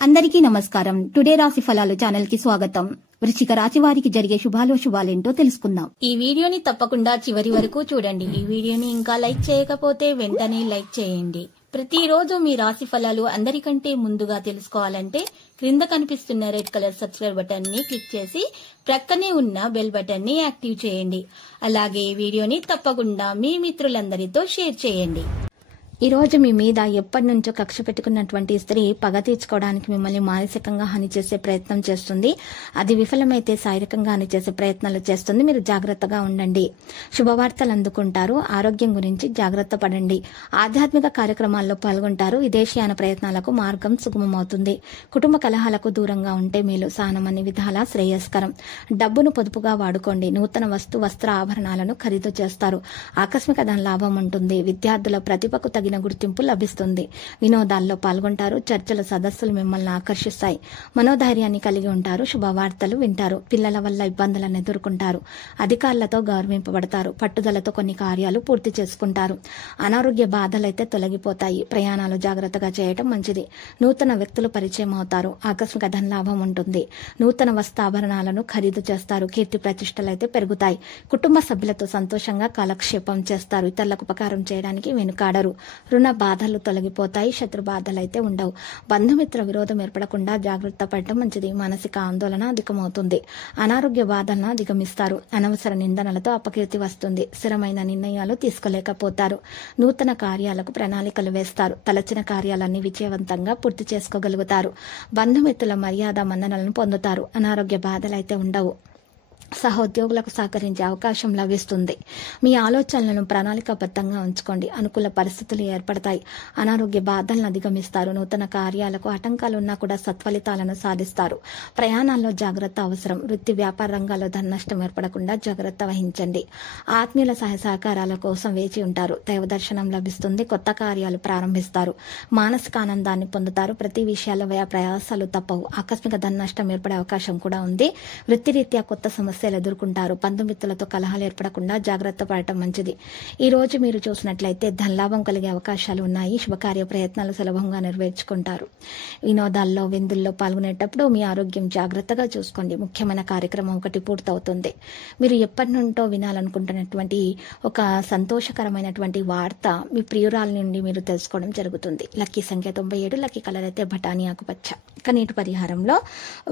అందరికీ నమస్కారం. టుడే రాశి ఫలాలు ఛానల్ కి స్వాగతం. వృశ్చిక రాశి వారికి జరిగే శుభాలేంటో తెలుసుకుందాం. ఈ వీడియోని తప్పకుండా చివరి వరకు చూడండి. ఈ వీడియోని ఇంకా లైక్ చేయకపోతే వెంటనే లైక్ చేయండి. ప్రతిరోజు మీ రాశి ఫలాలు అందరికంటే ముందుగా తెలుసుకోవాలంటే క్రింద కనిపిస్తున్న రెడ్ కలర్ సబ్స్క్రైబ్ బటన్ ని క్లిక్ చేసి ప్రక్కనే ఉన్న బెల్ బటన్ ని యాక్టివ్ చేయండి. అలాగే ఈ వీడియోని తప్పకుండా మీ మిత్రులందరితో షేర్ చేయండి. ఈ రోజు మీ మీద ఎప్పటి నుంచో కక్ష పెట్టుకున్నటువంటి స్త్రీ పగ తీర్చుకోవడానికి మిమ్మల్ని మానసికంగా హాని చేసే ప్రయత్నం చేస్తుంది. అది విఫలమైతే శారీరకంగా హాని చేసే ప్రయత్నాలు చేస్తుంది. మీరు జాగ్రత్తగా ఉండండి. శుభవార్తలు అందుకుంటారు. ఆరోగ్యం గురించి జాగ్రత్త పడండి. ఆధ్యాత్మిక కార్యక్రమాల్లో పాల్గొంటారు. విదేశీయాన ప్రయత్నాలకు మార్గం సుగమమవుతుంది. కుటుంబ కలహాలకు దూరంగా ఉంటే మేలు. సహనం అన్ని విధాలా శ్రేయస్కరం. డబ్బును పొదుపుగా వాడుకోండి. నూతన వస్త్ర ఆభరణాలను ఖరీదు చేస్తారు. ఆకస్మిక ధన లాభం ఉంటుంది. విద్యార్థుల ప్రతిభకు తగిన గుర్తింపు లభిస్తుంది. వినోదాల్లో పాల్గొంటారు. చర్చల సదస్సులు మిమ్మల్ని ఆకర్షిస్తాయి. మనోధైర్యాన్ని కలిగి ఉంటారు. శుభవార్తలు వింటారు. పిల్లల వల్ల ఇబ్బందులను ఎదుర్కొంటారు. అధికారులతో గౌరవింపబడతారు. పట్టుదలతో కొన్ని కార్యాలు పూర్తి చేసుకుంటారు. అనారోగ్య బాధలైతే తొలగిపోతాయి. ప్రయాణాలు జాగ్రత్తగా చేయటం మంచిది. నూతన వ్యక్తులు పరిచయం అవుతారు. ఆకస్మిక ధనలాభం ఉంటుంది. నూతన వస్త్రాభరణాలను ఖరీదు చేస్తారు. కీర్తి ప్రతిష్టలైతే పెరుగుతాయి. కుటుంబ సభ్యులతో సంతోషంగా కాలక్షేపం చేస్తారు. ఇతరులకు ఉపకారం చేయడానికి వెనుకాడరు. రుణ బాధలు తొలగిపోతాయి. శత్రు బాధలైతే ఉండవు. బంధుమిత్ర విరోధం ఏర్పడకుండా జాగ్రత్త పడటం మంచిది. మానసిక ఆందోళన అధికమవుతుంది. అనారోగ్య బాధలను అధిగమిస్తారు. అనవసర నిందనలతో అపకీర్తి వస్తుంది. స్థిరమైన నిర్ణయాలు తీసుకోలేకపోతారు. నూతన కార్యాలకు ప్రణాళికలు వేస్తారు. తలచిన కార్యాలన్నీ విజయవంతంగా పూర్తి చేసుకోగలుగుతారు. బంధుమిత్రుల మర్యాద మన్ననలను పొందుతారు. అనారోగ్య బాధలైతే ఉండవు. సహోద్యోగులకు సహకరించే అవకాశం లభిస్తుంది. మీ ఆలోచనలను ప్రణాళికాబద్ధంగా ఉంచుకోండి. అనుకూల పరిస్థితులు ఏర్పడతాయి. అనారోగ్య బాధలను అధిగమిస్తారు. నూతన కార్యాలకు ఆటంకాలున్నా కూడా సత్ఫలితాలను సాధిస్తారు. ప్రయాణాల్లో జాగ్రత్త అవసరం. వృత్తి వ్యాపార రంగాల్లో ధన నష్టం ఏర్పడకుండా జాగ్రత్త వహించండి. ఆత్మీయుల సహాయ సహకారాల కోసం వేచి ఉంటారు. దైవ దర్శనం లభిస్తుంది. కొత్త కార్యాలు ప్రారంభిస్తారు. మానసిక ఆనందాన్ని పొందుతారు. ప్రతి విషయాల్లో వ్యయ ప్రయాసాలు తప్పవు. ఆకస్మిక ధన నష్టం ఏర్పడే అవకాశం కూడా ఉంది. వృత్తిరీత్యా కొత్త సమస్యలు ఎదుర్కొంటారు. బంధుమిత్రులతో కలహాలు ఏర్పడకుండా జాగ్రత్త పడటం మంచిది. ఈ రోజు మీరు చూసినట్లయితే ధనలాభం కలిగే అవకాశాలు ఉన్నాయి. శుభకార్య ప్రయత్నాలు సులభంగా నెరవేర్చుకుంటారు. వినోదాల్లో విందుల్లో పాల్గొనేటప్పుడు మీ ఆరోగ్యం జాగ్రత్తగా చూసుకోండి. ముఖ్యమైన కార్యక్రమం ఒకటి పూర్తవుతుంది. మీరు ఎప్పటి నుండో వినాలనుకుంటున్నటువంటి ఒక సంతోషకరమైనటువంటి వార్త మీ ప్రియురాల నుండి మీరు తెలుసుకోవడం జరుగుతుంది. లక్కీ సంఖ్య 97. లక్కీ కలర్ అయితే బఠానీ ఆకుపచ్చ. ఇక నీటి పరిహారంలో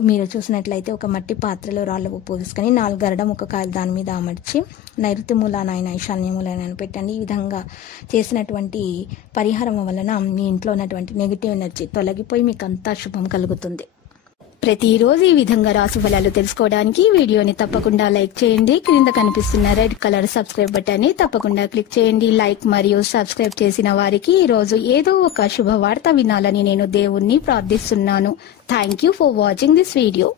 మీరు చూసినట్లయితే ఒక మట్టి పాత్రలో రాళ్ళు ఉప్పు తీసుకొని 4 గరడం ఒక కాయలు దాని మీద అమర్చి నైరుతి మూలానాయన ఈశాన్య మూలానాయన పెట్టండి. ఈ విధంగా చేసినటువంటి పరిహారం వలన మీ ఇంట్లో ఉన్నటువంటి నెగిటివ్ ఎనర్జీ తొలగిపోయి మీకు అంతా శుభం కలుగుతుంది. ప్రతిరోజు ఈ విధంగా రాశి ఫలాలు తెలుసుకోవడానికి వీడియోని తప్పకుండా లైక్ చేయండి. క్రింద కనిపిస్తున్న రెడ్ కలర్ సబ్స్క్రైబ్ బటన్ ని తప్పకుండా క్లిక్ చేయండి. లైక్ మరియు సబ్స్క్రైబ్ చేసిన వారికి ఈ రోజు ఏదో ఒక శుభవార్త వినాలని నేను దేవుణ్ణి ప్రార్థిస్తున్నాను. Thank you for watching this video.